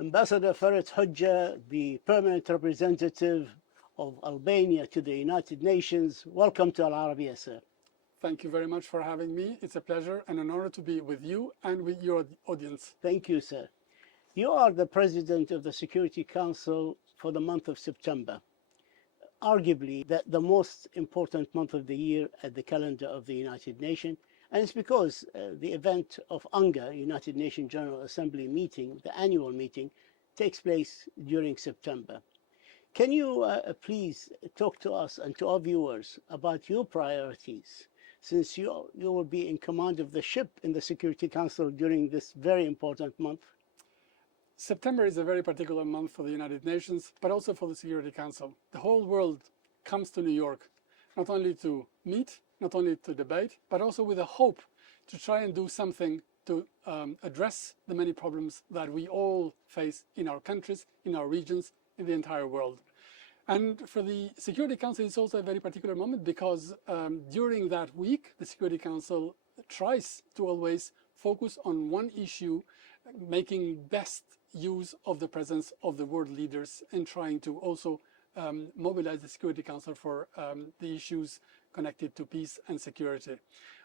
Ambassador Ferit Hoxha, the permanent representative of Albania to the United Nations, welcome to Al-Arabiya, sir. Thank you very much for having me. It's a pleasure and an honor to be with you and with your audience. Thank you, sir. You are the President of the Security Council for the month of September, arguably the most important month of the year at the calendar of the United Nations. And it's because the event of UNGA, United Nations General Assembly meeting, the annual meeting, takes place during September. Can you please talk to us and to our viewers about your priorities, since you will be in command of the ship in the Security Council during this very important month? September is a very particular month for the United Nations, but also for the Security Council. The whole world comes to New York, not only to meet, not only to debate, but also with a hope to try and do something to address the many problems that we all face in our countries, in our regions, in the entire world. And for the Security Council, it's also a very particular moment because during that week, the Security Council tries to always focus on one issue, making best use of the presence of the world leaders and trying to also mobilize the Security Council for the issues connected to peace and security.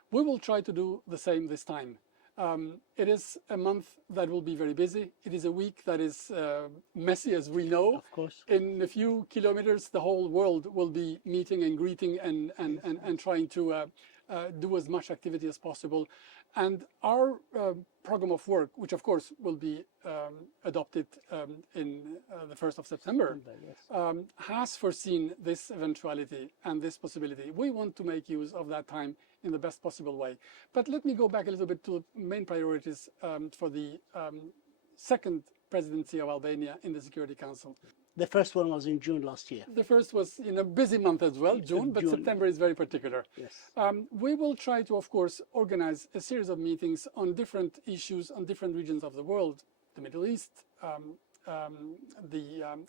We will try to do the same this time. It is a month that will be very busy. It is a week that is messy, as we know. Of course. In a few kilometers, the whole world will be meeting and greeting and trying to do as much activity as possible. And our program of work, which of course will be adopted in the 1st of September, has foreseen this eventuality and this possibility. We want to make use of that time in the best possible way. But let me go back a little bit to main priorities for the second presidency of Albania in the Security Council. The first one was in June last year. The first was in a busy month as well, June, but September is very particular. Yes. We will try to, of course, organize a series of meetings on different issues, on different regions of the world, the Middle East,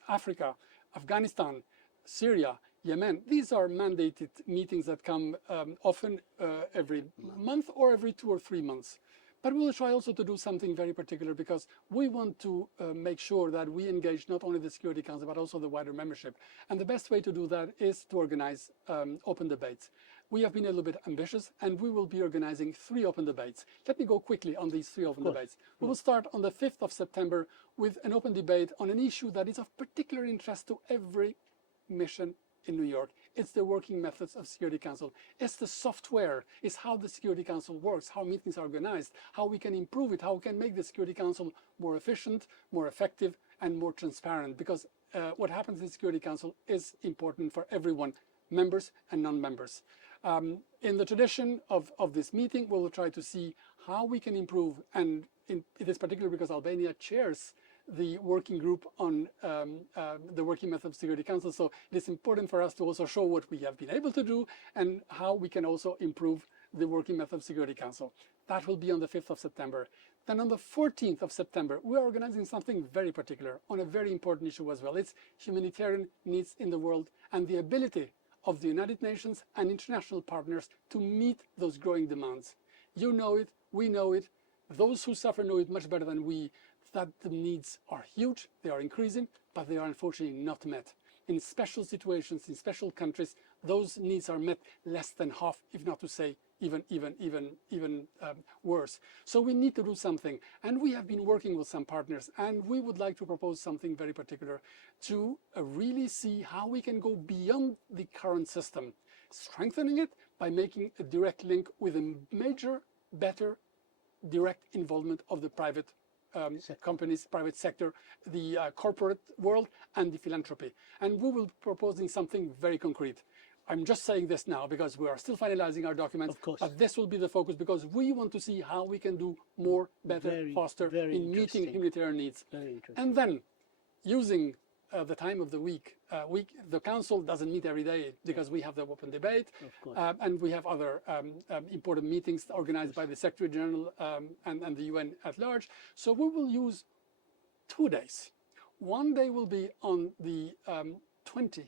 Africa, Afghanistan, Syria, Yemen. These are mandated meetings that come often every month or every 2 or 3 months. But we will try also to do something very particular because we want to make sure that we engage not only the Security Council but also the wider membership. And the best way to do that is to organize open debates. We have been a little bit ambitious and we will be organizing 3 open debates. Let me go quickly on these 3 open debates. We will start on the 5th of September with an open debate on an issue that is of particular interest to every mission in New York. It's the working methods of Security Council. It's the software. It's how the Security Council works, how meetings are organized, how we can improve it, how we can make the Security Council more efficient, more effective, and more transparent. Because what happens in the Security Council is important for everyone, members and non-members. In the tradition of this meeting, we will try to see how we can improve, and it is particular because Albania chairs the working group on the working method of Security Council. So it is important for us to also show what we have been able to do and how we can also improve the working method of Security Council. That will be on the 5th of September. Then on the 14th of September, we are organizing something very particular on a very important issue as well. It's humanitarian needs in the world and the ability of the United Nations and international partners to meet those growing demands. You know it, we know it, those who suffer know it much better than we, that the needs are huge, they are increasing, but they are unfortunately not met. In special situations, in special countries, those needs are met less than half, if not to say even worse. So we need to do something. And we have been working with some partners, and we would like to propose something very particular to really see how we can go beyond the current system, strengthening it by making a direct link with a major, better, direct involvement of the private companies, private sector, the corporate world, and the philanthropy. And we will be proposing something very concrete. I'm just saying this now because we are still finalizing our documents, but this will be the focus because we want to see how we can do more, better, faster in meeting humanitarian needs. And then, using the time of the week, the Council doesn't meet every day because we have the open debate and we have other important meetings organized by the Secretary General and the UN at large. So we will use 2 days. One day will be on the 20th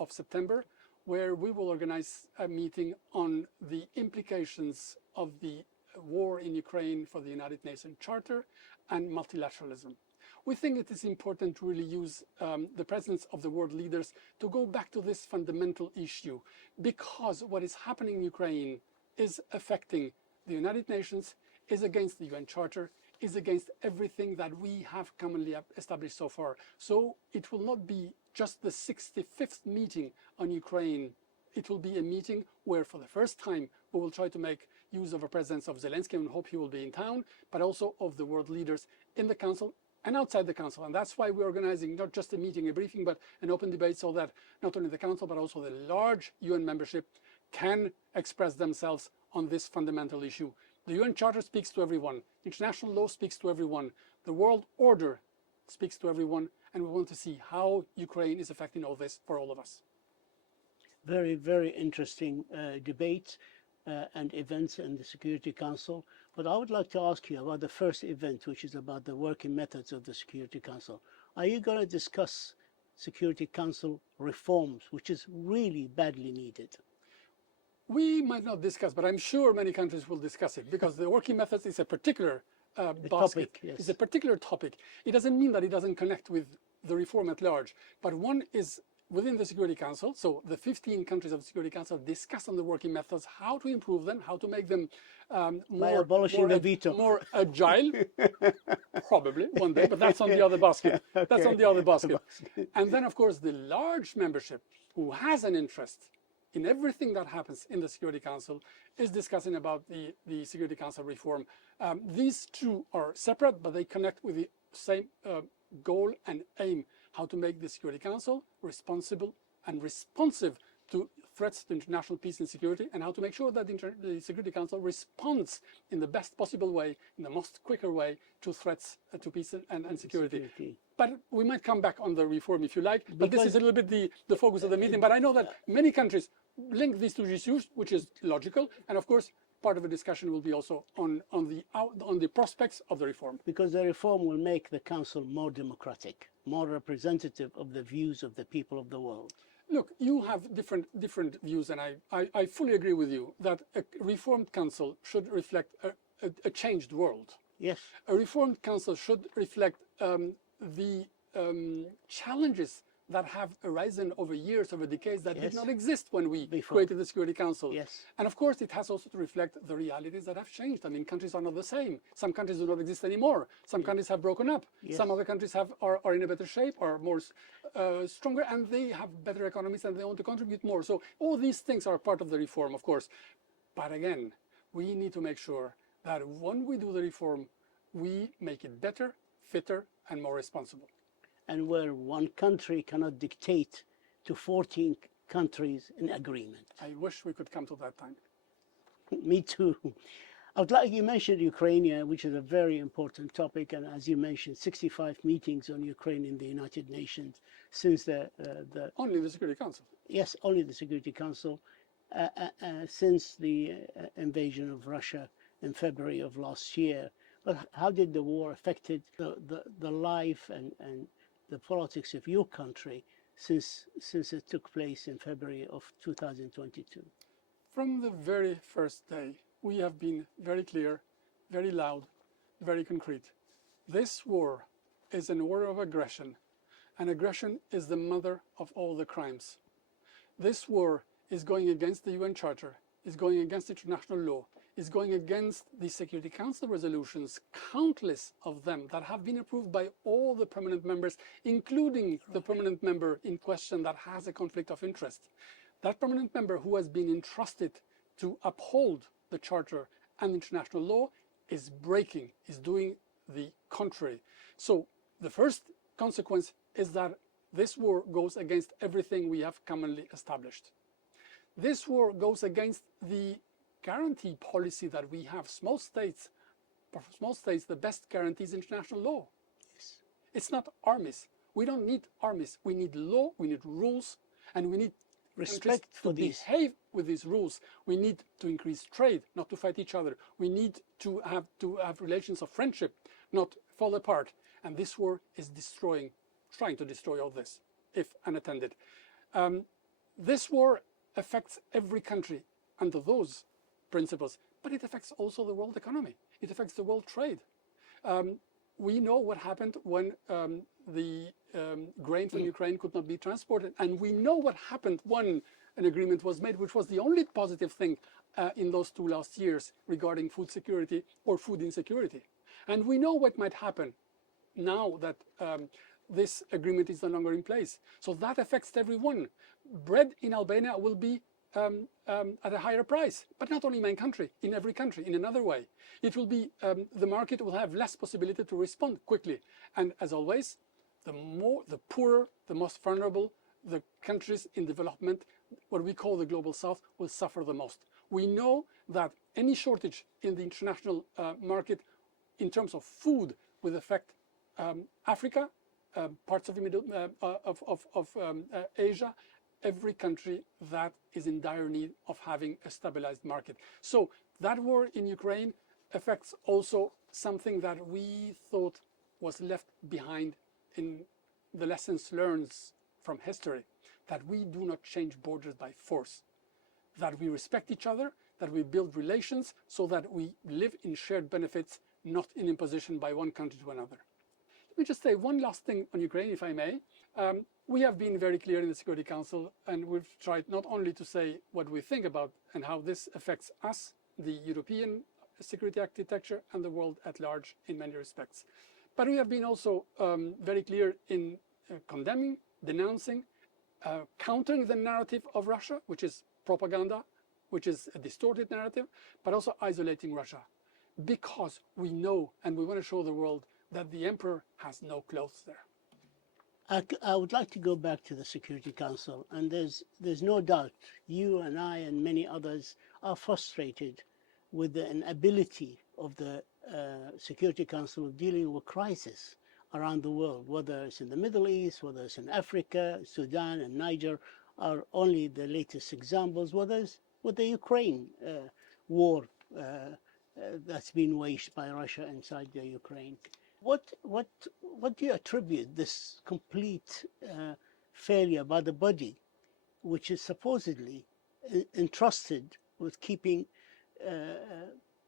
of September, where we will organize a meeting on the implications of the war in Ukraine for the United Nations Charter and multilateralism. We think it is important to really use the presence of the world leaders to go back to this fundamental issue, because what is happening in Ukraine is affecting the United Nations, is against the UN Charter, is against everything that we have commonly established so far. So it will not be just the 65th meeting on Ukraine. It will be a meeting where, for the first time, we will try to make use of the presence of Zelensky, and hope he will be in town, but also of the world leaders in the Council and outside the Council. And that's why we're organizing not just a meeting, a briefing, but an open debate, so that not only the Council, but also the large UN membership can express themselves on this fundamental issue. The UN Charter speaks to everyone. International law speaks to everyone. The world order speaks to everyone. And we want to see how Ukraine is affecting all this for all of us. Very, very interesting debate and events in the Security Council. But I would like to ask you about the first event, which is about the working methods of the Security Council. Are you going to discuss Security Council reforms, which is really badly needed? We might not discuss, but I'm sure many countries will discuss it, because the working methods is a particular basket. Topic, yes. It's a particular topic. It doesn't mean that it doesn't connect with the reform at large, but one is within the Security Council. So the 15 countries of the Security Council discuss on the working methods, how to improve them, how to make them more agile, probably one day, but that's on the other basket. Okay. That's on the other basket. And then, of course, the large membership who has an interest in everything that happens in the Security Council is discussing about the Security Council reform. These two are separate, but they connect with the same goal and aim: how to make the Security Council responsible and responsive to threats to international peace and security, and how to make sure that the Security Council responds in the best possible way, in the most quicker way, to threats to peace and security. But we might come back on the reform if you like, but this is a little bit the focus of the meeting. But I know that many countries link these two issues, which is logical, and of course part of the discussion will be also on the prospects of the reform. Because the reform will make the Council more democratic, more representative of the views of the people of the world. Look, you have different views, and I fully agree with you that a reformed Council should reflect a changed world. Yes. A reformed Council should reflect the challenges that have arisen over years, over decades, that did not exist when we created the Security Council. Yes. And of course, it has also to reflect the realities that have changed. I mean, countries are not the same. Some countries do not exist anymore. Some countries have broken up. Yes. Some other countries are in a better shape, are more stronger, and they have better economies and they want to contribute more. So all these things are part of the reform, of course. But again, we need to make sure that when we do the reform, we make it better, fitter, and more responsible. And where one country cannot dictate to 14 countries in agreement. I wish we could come to that time. Me too. I would like, you mentioned Ukraine, which is a very important topic, and as you mentioned, 65 meetings on Ukraine in the United Nations since only the Security Council. Yes, only the Security Council since the invasion of Russia in February of last year. But how did the war affected the life and the politics of your country since it took place in February of 2022? From the very first day, we have been very clear, very loud, very concrete. This war is a war of aggression, and aggression is the mother of all the crimes. This war is going against the UN Charter, is going against international law, is going against the Security Council resolutions, countless of them that have been approved by all the permanent members, including the permanent member in question that has a conflict of interest. That permanent member who has been entrusted to uphold the Charter and international law is breaking, is doing the contrary. So the first consequence is that this war goes against everything we have commonly established. This war goes against the guarantee policy that we have. Small states, the best guarantees international law. Yes. It's not armies. We don't need armies. We need law, we need rules, and we need respect for these. Behave with these rules. We need to increase trade, not to fight each other. We need to have relations of friendship, not fall apart. And this war is trying to destroy all this, if unattended. This war affects every country under those principles, but it affects also the world economy. It affects the world trade. we know what happened when the grain from Ukraine could not be transported. And we know what happened when an agreement was made, which was the only positive thing in those 2 last years regarding food security or food insecurity. And we know what might happen now that this agreement is no longer in place. So that affects everyone. Bread in Albania will be at a higher price, but not only in my country, in every country, in another way. It will be, the market will have less possibility to respond quickly. And as always, the poorer, the most vulnerable, the countries in development, what we call the global south, will suffer the most. We know that any shortage in the international market in terms of food will affect Africa, parts of the middle of Asia, every country that is in dire need of having a stabilized market. So that war in Ukraine affects also something that we thought was left behind in the lessons learned from history, that we do not change borders by force, that we respect each other, that we build relations so that we live in shared benefits, not in imposition by one country to another. Let me just say one last thing on Ukraine, if I may. We have been very clear in the Security Council, and we've tried not only to say what we think about and how this affects us, the European security architecture, and the world at large in many respects. But we have been also very clear in condemning, denouncing, countering the narrative of Russia, which is propaganda, which is a distorted narrative, but also isolating Russia. Because we know, and we want to show the world, that the emperor has no clothes there. I would like to go back to the Security Council, and there's no doubt you and I and many others are frustrated with the inability of the Security Council of dealing with crisis around the world, whether it's in the Middle East, whether it's in Africa, Sudan and Niger are only the latest examples, whether it's with the Ukraine war that's been waged by Russia inside the Ukraine. What do you attribute this complete failure by the body, which is supposedly entrusted with keeping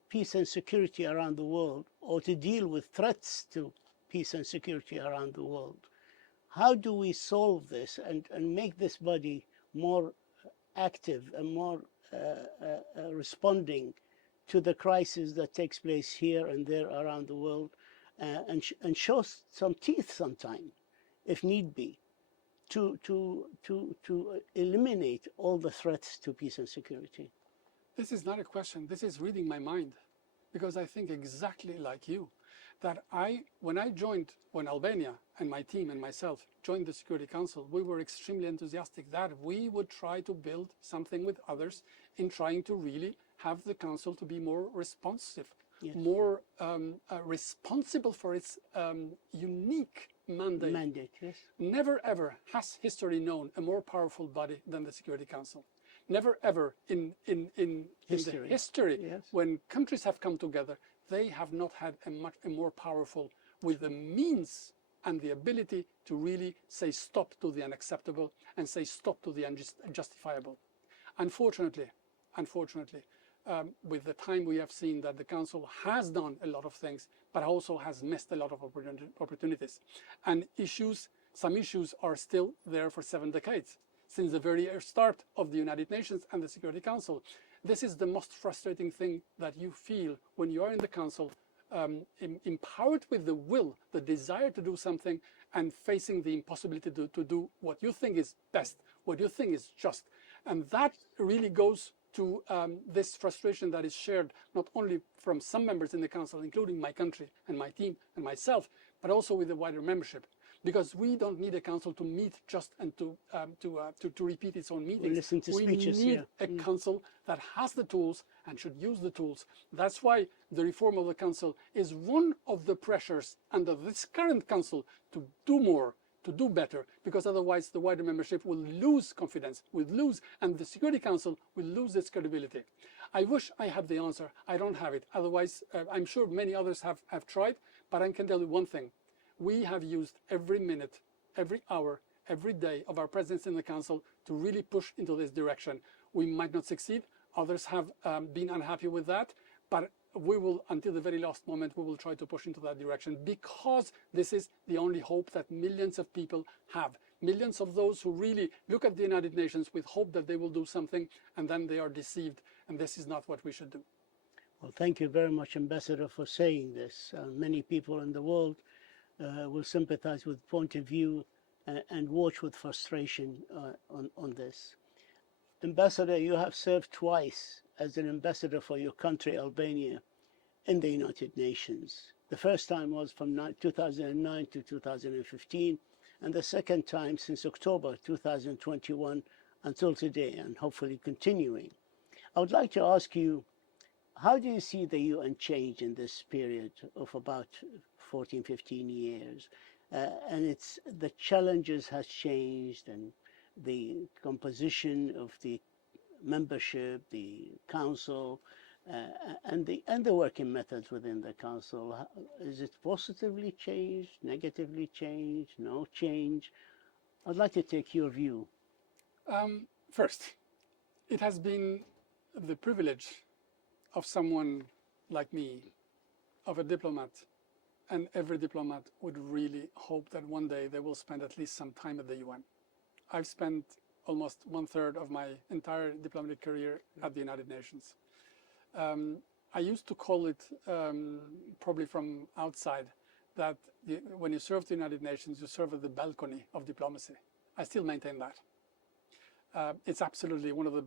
peace and security around the world, or to deal with threats to peace and security around the world? How do we solve this and make this body more active and more responding to the crisis that takes place here and there around the world, and show some teeth sometime, if need be, to eliminate all the threats to peace and security? This is not a question. This is reading my mind, because I think exactly like you, that when Albania and my team and myself joined the Security Council, we were extremely enthusiastic that we would try to build something with others in trying to really have the Council to be more responsive, yes, more responsible for its unique mandate. Yes. Never ever has history known a more powerful body than the Security Council. Never ever in the history, yes, when countries have come together, they have not had a more powerful, with the means and the ability to really say stop to the unacceptable and say stop to the unjustifiable. Unfortunately, with the time we have seen that the Council has done a lot of things, but also has missed a lot of opportunities. And some issues are still there for 7 decades, since the very start of the United Nations and the Security Council. This is the most frustrating thing that you feel when you are in the Council, empowered with the will, the desire to do something, and facing the impossibility to do what you think is best, what you think is just. And that really goes to this frustration that is shared not only from some members in the Council, including my country and my team and myself, but also with the wider membership. Because we don't need a Council to meet just and to repeat its own meetings. Listen to speeches, we need a Council that has the tools and should use the tools. That's why the reform of the Council is one of the pressures under this current Council to do more, to do better, because otherwise the wider membership will lose confidence, and the Security Council will lose its credibility. I wish I had the answer. I don't have it. Otherwise, I'm sure many others have tried, but I can tell you one thing. We have used every minute, every hour, every day of our presence in the Council to really push into this direction. We might not succeed. Others have been unhappy with that. But we will, until the very last moment, we will try to push into that direction, because this is the only hope that millions of people have. Millions of those who really look at the United Nations with hope that they will do something, and then they are deceived, and this is not what we should do. Well, thank you very much, Ambassador, for saying this. Many people in the world will sympathize with point of view and watch with frustration on this. Ambassador, you have served twice as an ambassador for your country, Albania, in the United Nations. The first time was from 2009 to 2015, and the second time since October 2021 until today, and hopefully continuing. I would like to ask you, how do you see the UN change in this period of about 14, 15 years? And the challenges has changed, and the composition of the membership, the council, and the working methods within the council. Is it positively changed, negatively changed, no change? I'd like to take your view. First, it has been the privilege of someone like me, of a diplomat, and every diplomat would really hope that one day they will spend at least some time at the UN. I've spent almost 1/3 of my entire diplomatic career at the United Nations. I used to call it, probably from outside, that when you serve the United Nations, you serve at the balcony of diplomacy. I still maintain that. It's absolutely one of the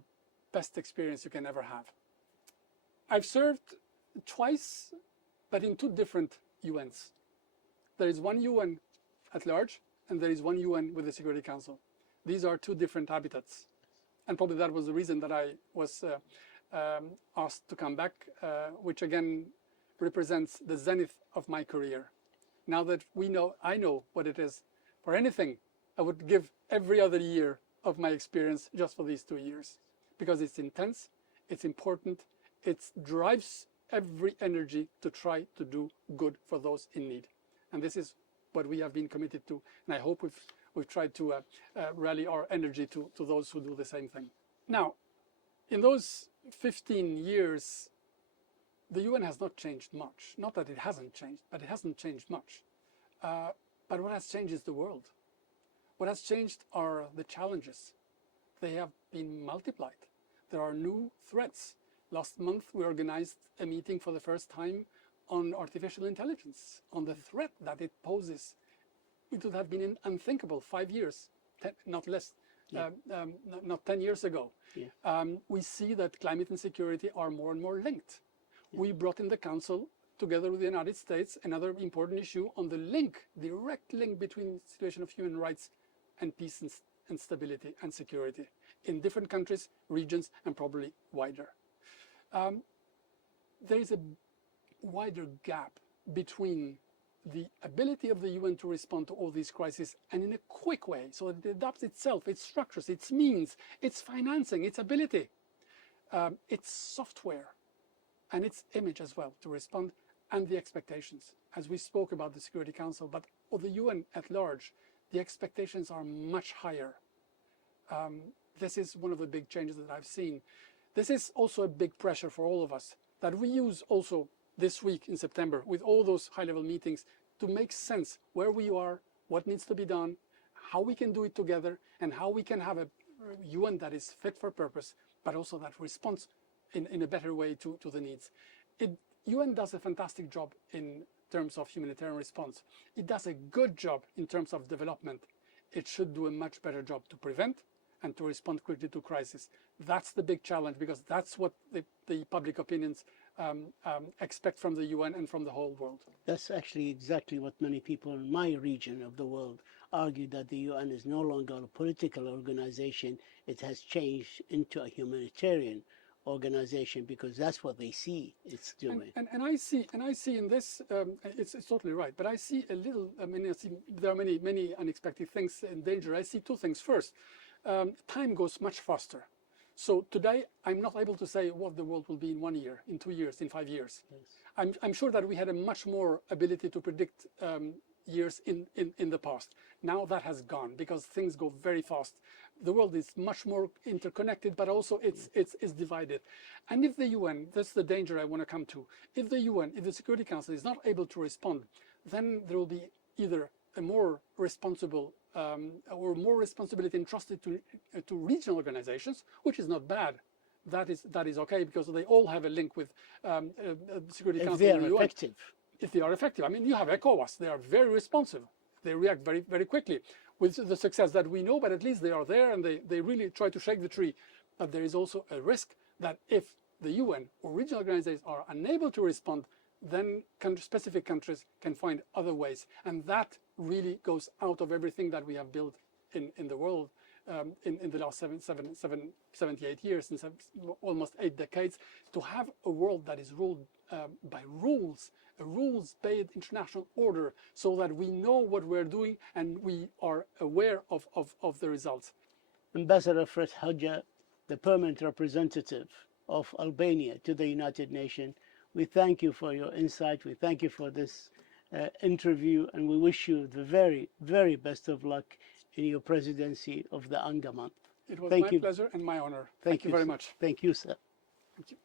best experiences you can ever have. I've served twice, but in 2 different UNs. There is one UN at large, and there is one UN with the Security Council. These are 2 different habitats. And probably that was the reason that I was asked to come back, which again represents the zenith of my career. Now that I know what it is. For anything, I would give every other year of my experience just for these 2 years, because it's intense, it's important, it drives every energy to try to do good for those in need. And this is what we have been committed to, and I hope we've tried to rally our energy to those who do the same thing. Now, in those 15 years, the UN has not changed much. Not that it hasn't changed, but it hasn't changed much. But what has changed is the world. What has changed are the challenges. They have been multiplied. There are new threats. Last month, we organized a meeting for the first time on artificial intelligence, on the threat that it poses. It would have been unthinkable 5 years, not less, not 10 years ago. Yeah. We see that climate and security are more and more linked. Yeah. We brought in the Council, together with the United States, another important issue on the direct link between the situation of human rights and peace and stability and security in different countries, regions, and probably wider. There is a wider gap between the ability of the UN to respond to all these crises, and in a quick way, so that it adapts itself, its structures, its means, its financing, its ability, its software, and its image as well to respond, and the expectations. As we spoke about the Security Council, but for the UN at large, the expectations are much higher. This is one of the big changes that I've seen. This is also a big pressure for all of us, that we use also this week in September with all those high-level meetings to make sense where we are, what needs to be done, how we can do it together, and how we can have a UN that is fit for purpose, but also that responds in a better way to the needs. UN does a fantastic job in terms of humanitarian response. It does a good job in terms of development. It should do a much better job to prevent and to respond quickly to crisis. That's the big challenge, because that's what the public opinions expect from the UN and from the whole world. That's actually exactly what many people in my region of the world argue, that the UN is no longer a political organization. It has changed into a humanitarian organization, because that's what they see it's doing. And I see in this, it's totally right, but I see a little, I see there are many unexpected things in danger. I see 2 things. First, time goes much faster. So today, I'm not able to say what the world will be in 1 year, in 2 years, in 5 years. Yes. I'm sure that we had a much more ability to predict years in the past. Now that has gone because things go very fast. The world is much more interconnected, but also it's divided. And if the UN, that's the danger I want to come to, if the UN, if the Security Council is not able to respond, then there will be either a more responsible or more responsibility entrusted to regional organizations, which is not bad. That is okay because they all have a link with the Security Council. If they are effective. If they are effective. I mean, you have ECOWAS. They are very responsive. They react very, very quickly with the success that we know, but at least they are there and they really try to shake the tree. But there is also a risk that if the UN or regional organizations are unable to respond, then specific countries can find other ways. And that really goes out of everything that we have built in the world in the last 78 years, in almost 8 decades, to have a world that is ruled by rules, a rules-based international order, so that we know what we're doing and we are aware of the results. Ambassador Ferit Hoxha, the permanent representative of Albania to the United Nations, we thank you for your insight. We thank you for this interview, and we wish you the very, very best of luck in your presidency of the UNGA month. It was my pleasure and my honor. Thank you very much. Thank you, sir. Thank you.